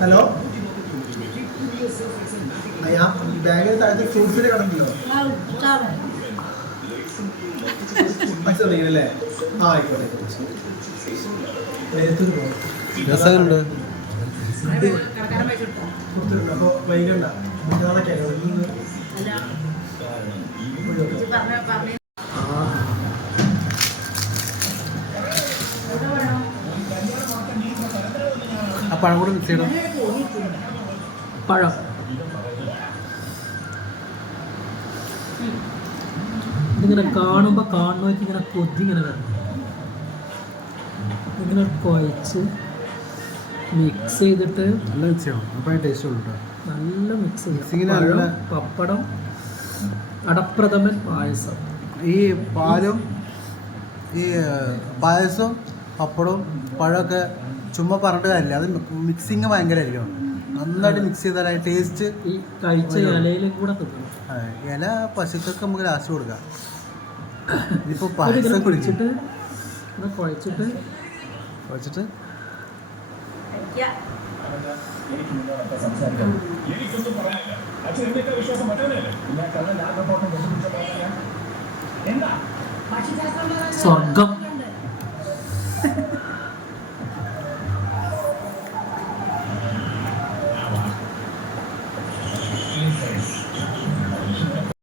Hello? അയ്യാ ബാഗിൽ താഴത്തെ ഫ്രൂട്ട്സിൽ കണക്കില്ലോ പൈസ തുടങ്ങിയല്ലേ ആ ആയിക്കോട്ടെ. രസമുണ്ട്. അപ്പോൾ വൈകണ്ട. നാളെ ആ പഴം കൂടെ മിക്സ് ചെയ്യണം പഴം. ഇതിങ്ങനെ കാണുമ്പോൾ കാണുന്നവർക്ക് ഇങ്ങനെ കൊതി ഇങ്ങനെ വരണം ഇങ്ങനെ കുഴച്ച് മിക്സ് ചെയ്തിട്ട് നല്ല മിക്സ് ചെയ്യണം. അപ്പോൾ ടേസ്റ്റ് ഉള്ളൂ നല്ല മിക്സ് ചെയ്യണം പപ്പടം അടപ്രഥമൻ പായസം. ഈ പാലും ഈ പായസം പപ്പടവും പഴമൊക്കെ ചുമ്മാ പറഞ്ഞിട്ട് കാര്യമില്ല. അത് മിക്സിങ് ഭയങ്കര ഭയങ്കരമായിരിക്കണം നന്നായിട്ട് മിക്സ് ചെയ്താൽ ടേസ്റ്റ് ഈ കഴിച്ച ഇലയിലും കൂടെ ഇല പശുക്കൾക്ക് നമുക്ക് ലാസ്റ്റ് കൊടുക്കാം. ഇതിപ്പോൾ അതിങ്ങനെ പായസം കുടിച്ചിട്ട് കുഴച്ചിട്ട് വെച്ചിട്ട് സ്വർഗം.